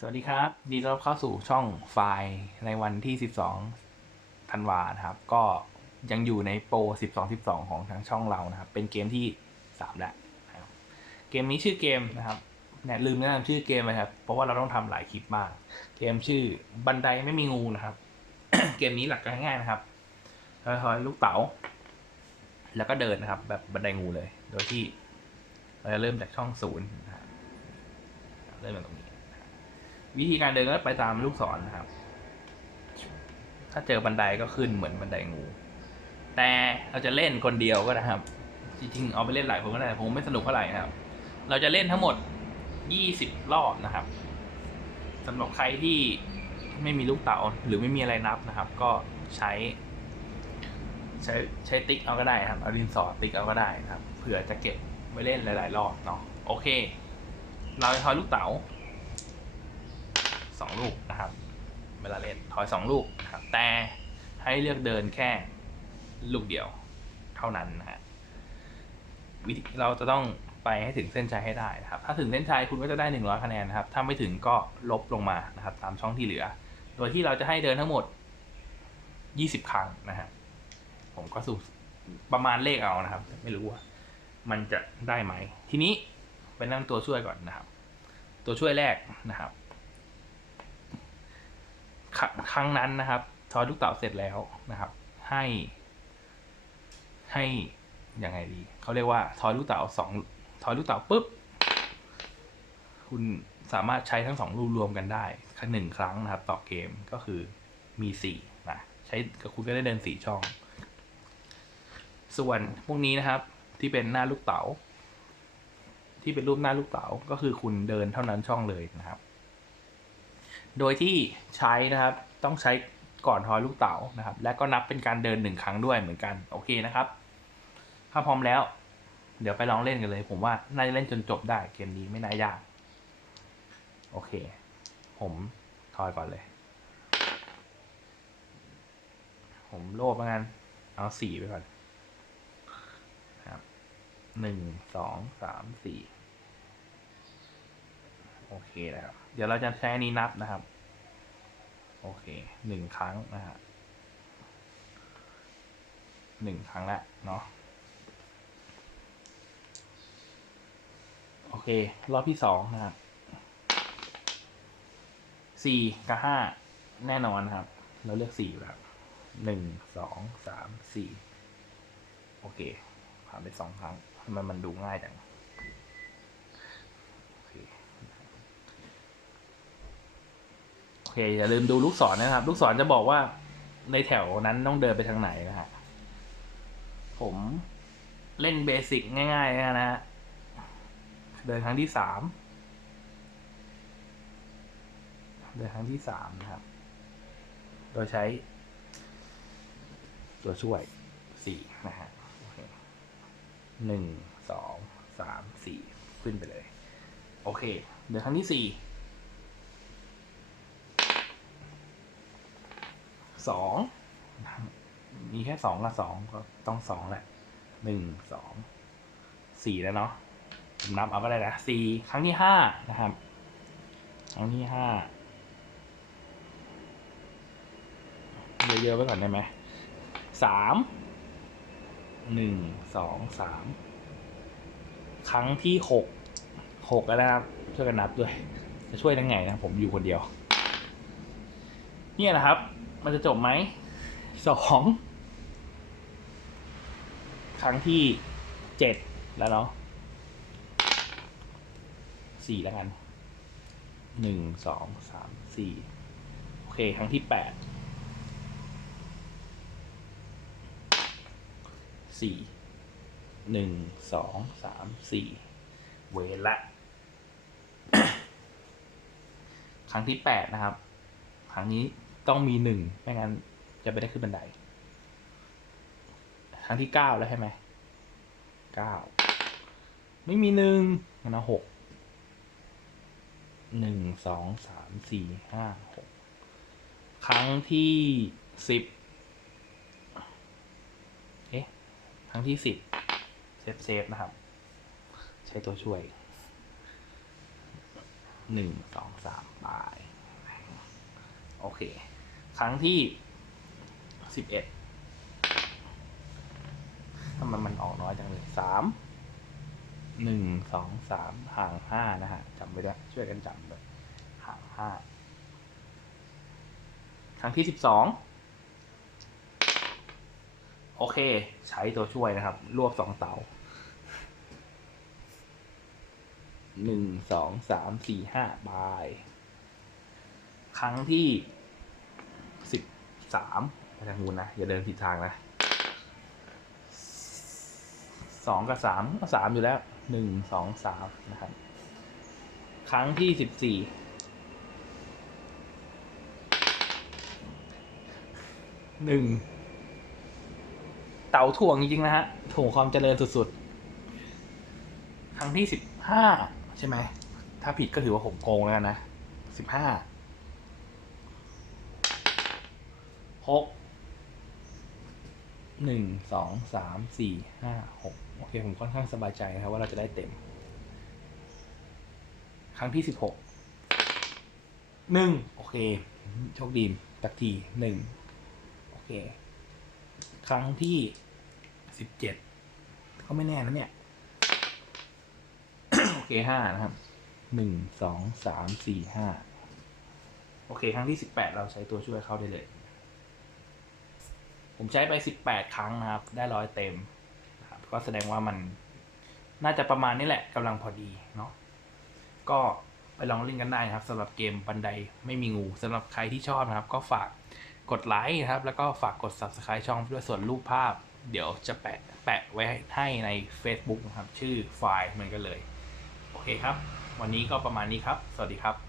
สวัสดีครับยินดีต้อนรับเข้าสู่ช่องไฟล์ในวันที่ 12ธันวานะครับ ก็ยังอยู่ในโปร 12 12 ของทางช่องเรานะครับ เป็นเกมที่ 3 แล้วนะครับเกมนี้ชื่อเกมนะครับเนี่ยลืมแนะนำชื่อเกมไปครับ เพราะว่าเราต้องทำหลายคลิปมาก เกมชื่อบันไดไม่มีงูนะครับ เกมนี้หลักการง่ายนะครับทอยๆลูกเต๋า แล้วก็เดินนะครับ แบบบันไดงูเลย โดยที่เราจะเริ่มจากช่องศูนย์เริ่มจากตรงนี้ วิธีการเดินก็ไปตามลูกศรนนะครับ ถ้าเจอบันไดก็ขึ้นเหมือนบันไดงู แต่เราจะเล่นคนเดียวก็นะครับ จริงๆเอาไปเล่นหลายคนก็ได้ผมไม่สนุกเท่าไหร่นะครับ เราจะเล่นทั้งหมด 20 รอบนะครับสำหรับใครที่ไม่มีลูกเต๋าหรือไม่มีอะไรนับนะครับ ก็ใช้ ใช้ใช้ติ๊กเอาก็ได้ครับเอาดินสอติ๊กเอาก็ได้นะครับเผื่อจะเก็บไว้เล่นหลาย ๆ รอบเนาะโอเค เราจะทอยลูกเต๋า สองลูกนะครับ เวลาเล่นถอยสองลูกครับแต่ให้เลือกเดินแค่ลูกเดียวเท่านั้นนะฮะวิธีเราจะต้องไปให้ถึงเส้นชัยให้ได้นะครับ ถ้าถึงเส้นชัยคุณก็จะได้หนึ่งร้อยคะแนนนะครับ ถ้าไม่ถึงก็ลบลงมานะครับ ตามช่องที่เหลือ โดยที่เราจะให้เดินทั้งหมดยี่สิบครั้งนะฮะ ผมก็สูประมาณเลขเอานะครับ ไม่รู้ว่ามันจะได้ไหม ทีนี้ไปนั่งตัวช่วยก่อนนะครับ ตัวช่วยแรกนะครับ ครั้งนั้นนะครับทอยลูกเต๋าเสร็จแล้วนะครับ ให้ให้ยังไงดีเขาเรียกว่าทอยลูกเต๋าสองทอยลูกเต๋าปุ๊บ คุณสามารถใช้ทั้งสองลูกรวมกันได้ครั้งหนึ่งครั้งนะครับ ต่อเกมก็คือมีสี่นะใช้กับคุณก็ได้เดินสี่ช่อง ส่วนพวกนี้นะครับที่เป็นหน้าลูกเต๋าที่เป็นรูปหน้าลูกเต๋าก็คือคุณเดินเท่านั้นช่องเลยนะครับ โดยที่ใช้นะครับต้องใช้ก่อนทอยลูกเต๋านะครับ และก็นับเป็นการเดินหนึ่งครั้งด้วยเหมือนกันโอเคนะครับ ถ้าพร้อมแล้ว เดี๋ยวไปลองเล่นกันเลย ผมว่าน่าจะเล่นจนจบได้เกมนี้ไม่น่ายาก โอเค ผมทอยก่อนเลย ผมโลภแล้วกันเอาสี่ไปก่อนครับหนึ่งสองสามสี่ โอเคนะครับ เดี๋ยวเราจะใช้อันนี้นับนะครับ โอเคหนึ่งครั้งนะฮะหนึ่งครั้งละเนาะโอเค รอบที่สองนะครับสี่กับห้าแน่นอนนะครับ เราเลือกสี่อยู่แล้วหนึ่งสองสามสี่โอเคผ่านไปสองครั้งทำไมมันดูง่ายจัง โอเค โอเคอย่าลืมดูลูกศรนะครับ ลูกศรจะบอกว่าในแถวนั้นต้องเดินไปทางไหนนะฮะผมเล่นเบสิกง่ายๆนะฮะเดินครั้งที่สามเดินครั้งที่สามนะครับ โดยใช้ ตัวช่วยสี่นะฮะหนึ่งสองสามสี่ขึ้นไปเลย โอเค เดินครั้งที่สี่ สองมีแค่สองกับสองก็ต้องสองแหละหนึ่งสองสี่แล้วเนาะผมนับเอาก็ได้นะสี่ครั้งที่ห้านะครับ ครั้งที่ห้าเยอะๆไว้ก่อนได้ไหมสามหนึ่งสองสามครั้งที่หกหกแล้วนะครับช่วยกันนับด้วย จะช่วยได้ไงนะผมอยู่คนเดียว เนี่ยนะครับ มันจะจบไหมสองครั้งที่เจ็ดแล้วเนาะสี่แล้วกันหนึ่งสองสามสี่โอเค ครั้งที่แปดสี่หนึ่งสองสามสี่เวละ ครั้งที่แปดนะครับ ครั้งนี้ ต้องมีหนึ่งไม่งั้นจะไม่ได้ขึ้นบันได ครั้งที่เก้าแล้วใช่ไหมเก้าไม่มีหนึ่งงั้นเอาหกหนึ่งสองสามสี่ห้าหกครั้งที่สิบเอ๊ะครั้งที่สิบเซฟเซฟนะครับ ใช้ตัวช่วยหนึ่งสองสามบาย โอเค ครั้งที่สิบเอ็ดทำไมมันออกน้อยจังเลยสามหนึ่งสองสามห่างห้านะฮะจำไว้ด้วยช่วยกันจำด้วยห่างห้าครั้งที่สิบสองโอเค ใช้ตัวช่วยนะครับ รวบสองเตาหนึ่งสองสามสี่ห้าบาย ครั้งที่ สามไปทางนู้นนะ อย่าเดินผิดทางนะสองกับสามก็สามอยู่แล้วหนึ่งสองสามนะครับ ครั้งที่สิบสี่หนึ่งเต่าถ่วงจริงๆนะฮะถ่วงความเจริญสุดๆ ครั้งที่สิบห้าใช่ไหม ถ้าผิดก็ถือว่าผมโกงแล้วกันนะสิบห้า หกหนึ่งสองสามสี่ห้าหกโอเค ผมค่อนข้างสบายใจนะครับ ว่าเราจะได้เต็ม ครั้งที่สิบหกหนึ่งโอเค โชคดีตักทีหนึ่งโอเค ครั้งที่สิบเจ็ดก็ไม่แน่นะเนี่ย โอเคห้านะครับหนึ่งสองสามสี่ห้าโอเค ครั้งที่สิบแปดเราใช้ตัวช่วยเข้าได้เลย ผมใช้ไปสิบแปดครั้งนะครับ ได้ร้อยเต็มนะครับก็แสดงว่ามันน่าจะประมาณนี้แหละกำลังพอดีเนาะก็ไปลองเล่นกันได้นะครับสำหรับเกมบันไดไม่มีงูสำหรับใครที่ชอบนะครับ ก็ฝากกดไลค์นะครับ แล้วก็ฝากกด subscribe ช่องด้วยส่วนรูปภาพ เดี๋ยวจะแปะแปะไว้ให้ใน Facebook นะครับ ชื่อไฟล์เหมือนกันเลย โอเคครับ วันนี้ก็ประมาณนี้ครับ สวัสดีครับ